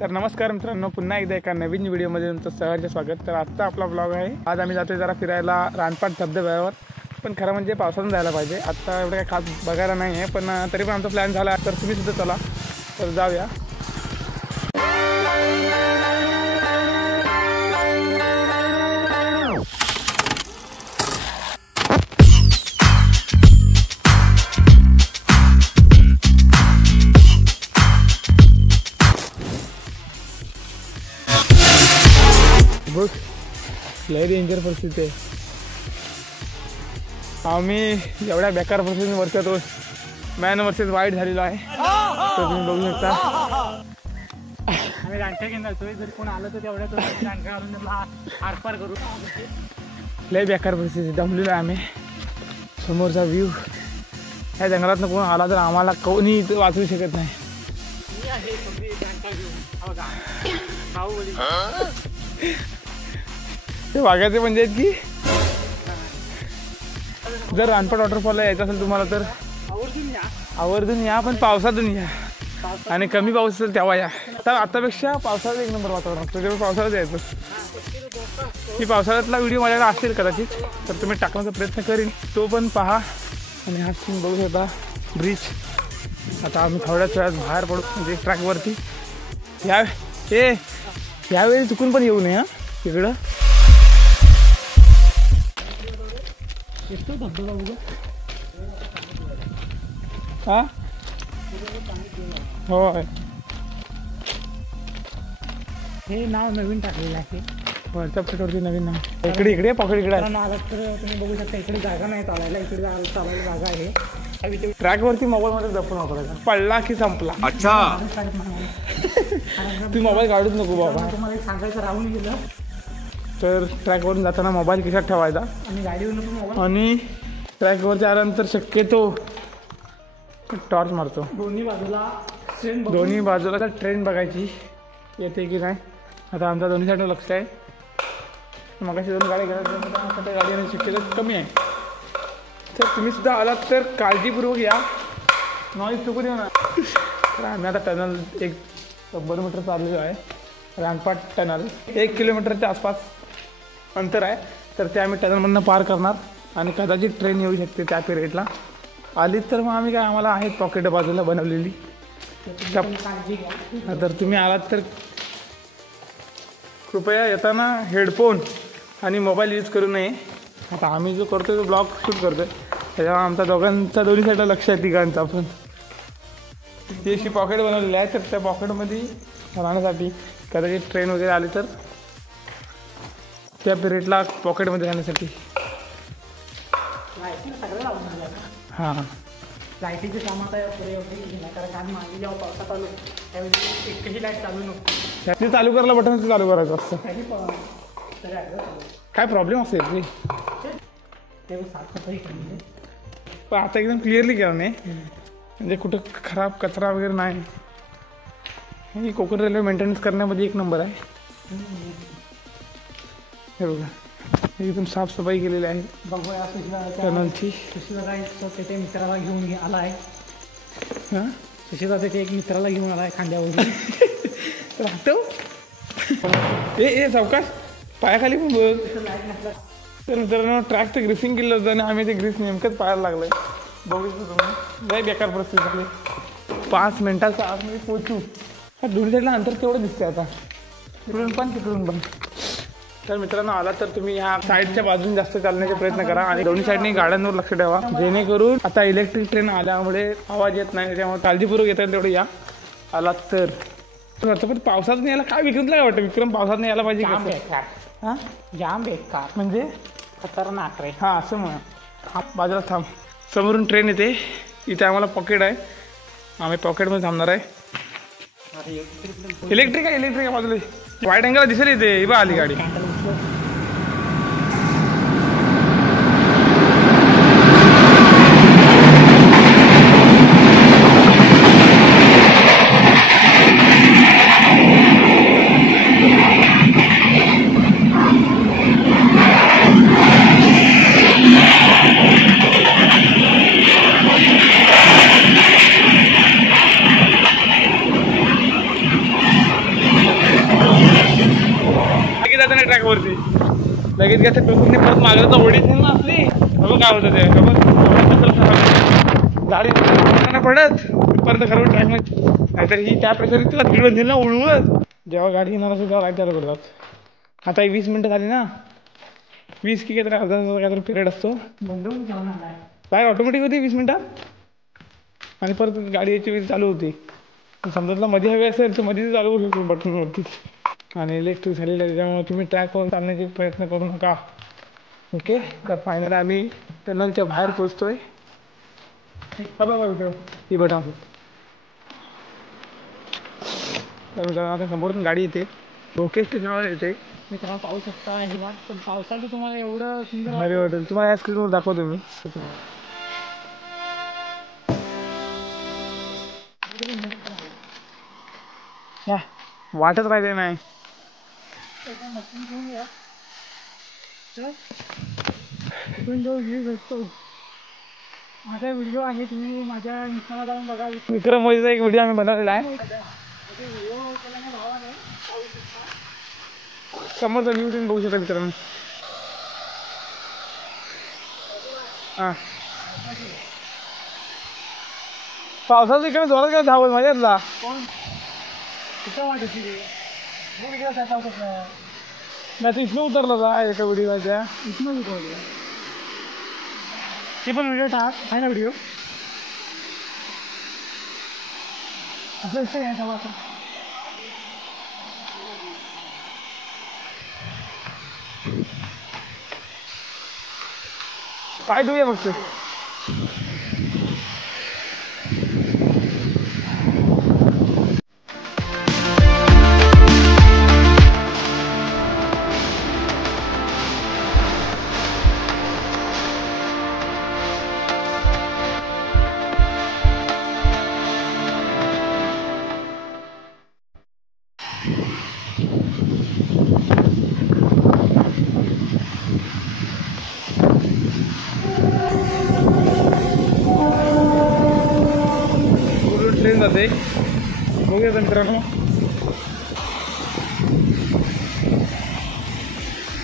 तर नमस्कार मित्रांनो, पुन्हा एकदा एका नवीन व्हिडिओमध्ये तुमचं सहर्ष स्वागत। तर आजचा आपला ब्लॉग आहे। आज आम्ही जातोय जरा फिरायला रानपाट धबधब्यावर, पण खरं म्हणजे पावसातून जायला पाहिजे। आता एवढं काही खास बघायला नाही आहे, पण तरी पण आमचा प्लॅन झाला, तर तुम्ही सुद्धा चला, तर जाऊया। बघ, लय डेंजर परिस्थिती आहे। आम्ही एवढ्या बेकार परिस्थितीने वर्षातो मॅन वर्सेस वाईट झालेलो आहे, तर तुम्ही बघू शकता। आम्ही रानट्या घेऊन जातोय, जर कोण आलं तर तेवढ्या रानट्या घालून आरपार करू। लय बेकार परिस्थिती, दमलेलो आहे आम्ही। समोरचा व्ह्यू, ह्या जंगलातनं कोण आला तर आम्हाला कोणी वाचवू शकत नाही। ते वाघाचे म्हणजे आहेत की जर रानपाट वॉटरफॉलला यायचं असेल तुम्हाला तर आवर्जून या, पण पावसातून या आणि कमी पाऊस असेल तेव्हा या। आतापेक्षा पावसाळ्यात एक नंबर वातावरण असतं, तेव्हा पावसाळ्यात यायचं। ही पावसाळ्यातला व्हिडिओ माझ्याकडे असेल कदाचित, तर तुम्ही टाकण्याचा प्रयत्न करीन, तो पण पहा। आणि हा सीन बघू शकता, ब्रिज। आता आम्ही थोड्याच वेळात बाहेर पडू, म्हणजे ट्रॅकवरती। यावेळी चुकून पण येऊ नये हा तिकडं। धबधबा बघू हा, होय, हे नाव नवीन टाकलेलं आहे वरच्या प्लेटवरती नवीन नाव। इकडे पॉकेट इकडे आलात तर तुम्ही बघू शकता, इकडे जागा नाही चालायला, इकडे चालायला जागा आहे। ट्रॅकवरती मोबाईलमध्ये जपून वापरायचा, पडला की संपला। अच्छा, तू मोबाईल काढूच नको बाबा। तुम्हाला एक सांगायचं राहून गेलं, तर ट्रॅकवरून जाताना मोबाईल खिशात ठेवायचा, आणि गाडीवरून मोबाईल, आणि ट्रॅकवरच्या आल्यानंतर शक्यतो टॉर्च मारतो। दोन्ही बाजूला ट्रेन बघायची येते की नाही। आता आमच्या दोन्ही साईडला लक्ष आहे, मग अशी दोन गाड्या गेल्या, गाडी येण्याची शक्यता कमी आहे। तर तुम्ही सुद्धा आलात तर काळजीपूर्वक या, नॉईज चुकून येऊ ना। तर आम्ही आता टनल 100 मीटर चाललेलो आहे, रानपाट टनल 1 किलोमीटरच्या आसपास अंतर आहे। तर ते आम्ही टनलमधनं पार करणार, आणि कदाचित ट्रेन येऊ शकते त्या पिरियडला। आली तर मग आम्ही काय, आम्हाला आहेत पॉकेट बाजूला बनवलेली। तर तुम्ही आलात तर कृपया येताना हेडफोन आणि मोबाईल यूज करू नये। आता आम्ही जो करतोय तो ब्लॉग शूट करतोय, त्याच्यामुळे आमच्या दोघांचा दोन्ही साईडला लक्ष आहे, तिघांचा पण। ती अशी पॉकेट बनवलेली आहे, तर त्या पॉकेटमध्ये राहण्यासाठी कदाचित ट्रेन वगैरे आली तर त्या पिरियडला पॉकेटमध्ये राहण्यासाठी। हां, लाईटीचे काम आता पुढे होते, कारण आम्ही मागे जेव्हा पावसात आलो त्यावेळी एकही लाईट चालू नव्हती। ते चालू करायला बटन ते चालू करायचं असतं, काय प्रॉब्लेम असेल ते साफसफाई केली, पण आता एकदम क्लिअरली केलं नाही, म्हणजे कुठं खराब कचरा वगैरे नाही। ही कोकण रेल्वे मेंटेनन्स करण्यामध्ये एक नंबर आहे। हे बघा, एकदम साफसफाई केलेली आहे बघूया टनलची। त्याच्या मित्राला घेऊन आला आहे, हां, सुशिदा त्याच्या एक मित्राला घेऊन आला आहे खांद्यावरून। राहतो ए चौकाश, पायाखाली पण बघ। तर मित्रांनो, ट्रॅक तर ग्रीसिंग केलं होतं, आणि आम्ही ते ग्रीस नेमकंच पाहायला लागलं आहे। बघू तुम्ही, लय बेकार परिस्थिती झाली। 5 मिनिटाच्या आतमध्ये पोचू, हा दोन्ही साईडला अंतर तेवढं दिसते आता, तिकडून पण तिकडून पण। तर मित्रांनो, आला तर तुम्ही ह्या साईडच्या बाजूने जास्त चालण्याचा प्रयत्न करा, आणि दोन्ही साईडने गाड्यांवर लक्ष ठेवा, जेणेकरून आता इलेक्ट्रिक ट्रेन आल्यामुळे आवाज येत नाही, त्यामुळे काळजीपूर्वक येतात तेवढं या आलात तर। पण पावसात नाही यायला काय, विक्रमला काय वाटतं? विक्रम पावसात नाही यायला पाहिजे का? हां, जाम बेकार, म्हणजे खतरनाक रे। हां, असं म्हणा। हा, बाजूला थांब, समोरून ट्रेन येते, इथे आम्हाला पॉकेट आहे, आम्ही पॉकेटमध्ये थांबणार आहे। इलेक्ट्रिक आहे बाजूला, वाईट अँगल दिसेल इथे, बा आली गाडी। जायचं नाही ट्रॅकवरती. लगेच घ्या टोकून परत मागं तर ओढीच ना असली बघ काय होतं ते गाडी नाही पडत परत खरं ट्रॅक नाहीतर ही त्या प्रेशर तुला तिकडून दिल ना उडवत. जेव्हा गाडी येणार असेल तेव्हा लाईट चालू करतात. आता 20 मिनिटं झाली ना, 20 की काहीतरी अर्धा काहीतरी पिरियड असतो. लाईट ऑटोमॅटिक होती 20 मिनिटात आणि परत गाडी यायची वेळ चालू होती. समजा तुला मध्ये हवी असेल तर मध्ये चालू होऊ शकतो बटनवरती. आणि इलेक्ट्रिक झालेलं आहे त्याच्यामुळे तुम्ही ट्रॅकवर चालण्याचे प्रयत्न करू नका. ओके, तर फायनली आम्ही टनलच्या बाहेर पोचतोय. ही बटा आता समोरून गाडी येते. ओके स्टेशनवर येते. मी तेव्हा पाहू शकता हिवाळ्यात पण पावसाचं तुम्हाला एवढं सुंदर भारी वाटेल तुम्हाला. या स्क्रीनवर दाखवतो मी. या वाटत राहिले नाही. जो व्ह्यू भेटतो माझा व्हिडिओ आहे, तुम्ही माझ्या इंस्टाला जाऊन बघा. विक्रम मोदीचा एक व्हिडिओ आम्ही बनवलेला आहे. समोरचा व्ह्यू तुम्ही बघू शकता मित्रांनो. हां पावसाचं इकडे जोरात गेला धावत माझ्या यातला. कुठं वाटत नाही तर इथनं उतरला जा एका व्हिडिओच्या. इथनं उतरलं ते पण व्हिडिओ टाक आहे ना व्हिडिओ. असं असतं या सगळं असं. काय धुया मग ट्रेन जाते. बघूया मित्रांनो.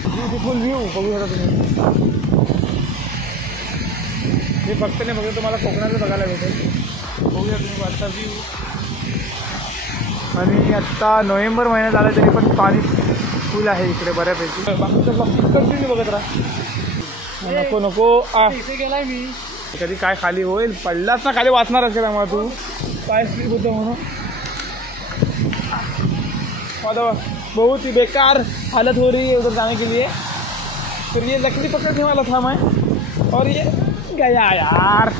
ब्युटिफुल व्ह्यू बघू शकता तुम्ही. हे फक्त नाही बघा तुम्हाला कोकणाचं बघायला भेटेल. बघूया तुम्ही आजचा व्ह्यू. आणि आत्ता नोव्हेंबर महिना झाला तरी पण पाणी फुल आहे इकडे बऱ्यापैकी. कंटिन्यू बघत राहा. नको नको इथे गेलाय मी. कधी काय खाली होईल पडलाच ना खाली वाचणारच का त्यामुळे तू काय स्लिप होतं म्हणून. बहुत ही बेकार हालत हो रही है उधर जाने के लिए. फिर ये लकड़ी पकड़ने वाला था मैं और ये गया यार.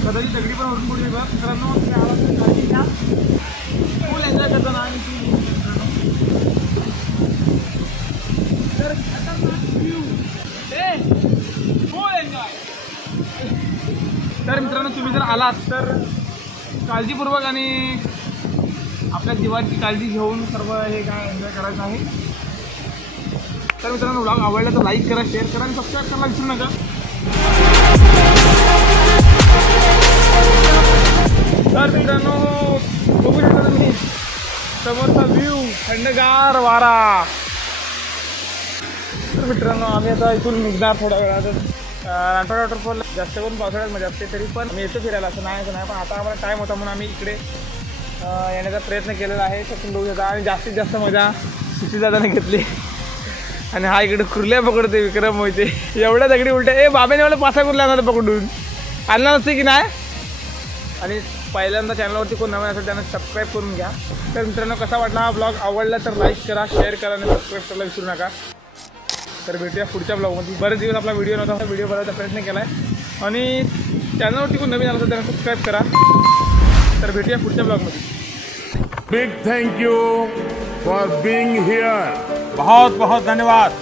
कदाचित दगडी पण वरून पडली बघ मित्रांनो. फुल एन्जॉय करताना आणि फुल एन्जॉय. तर मित्रांनो तुम्ही जर आलात तर काळजीपूर्वक आणि आपल्या जीवाची काळजी घेऊन सर्व हे काय एन्जॉय करायचं आहे. तर मित्रांनो व्लॉग आवडला तर लाईक करा, शेअर करा आणि सबस्क्राईब करायला विसरू नका. तर मित्रांनो बघू शकता तुम्ही समोरचा व्ह्यू, थंडगार वारा. तर मित्रांनो आम्ही आता इथून निघणार थोड्या वेळात. राठोड वॉटरफॉल जास्त करून पावसाळ्यात मजा असते, तरी पण आम्ही येतो फिरायला असं नाही पण आता आम्हाला टाईम होता म्हणून आम्ही इकडे येण्याचा प्रयत्न केलेला आहे. तर तुम्ही बघू शकता आणि जास्तीत जास्त मजा सुट्टी जाताना घेतली. आणि हा इकडे कुर्ल्या पकडते विक्रम मोहिते. एवढ्या दगडी उलट्या बाबेने मला 5 कुर्ल्या आणणार पकडून आणणार असते की नाही. आणि पहिल्यांदा चॅनलवरती कोण नवीन असेल त्यांना सबस्क्राईब करून घ्या. तर मित्रांनो कसा वाटला हा ब्लॉग, आवडला तर लाईक करा, शेअर करा आणि सबस्क्राईब करायला विसरू नका. तर भेटूया पुढच्या ब्लॉगमध्ये. बरेच दिवस आपला व्हिडिओ नव्हता, व्हिडिओ बनवायचा प्रयत्न केला आहे आणि चॅनलवरती कोण नवीन आलं तर त्यांना सबस्क्राईब करा. तर भेटूया पुढच्या ब्लॉगमध्ये. Big thank you for being here. बहुत बहुत धन्यवाद.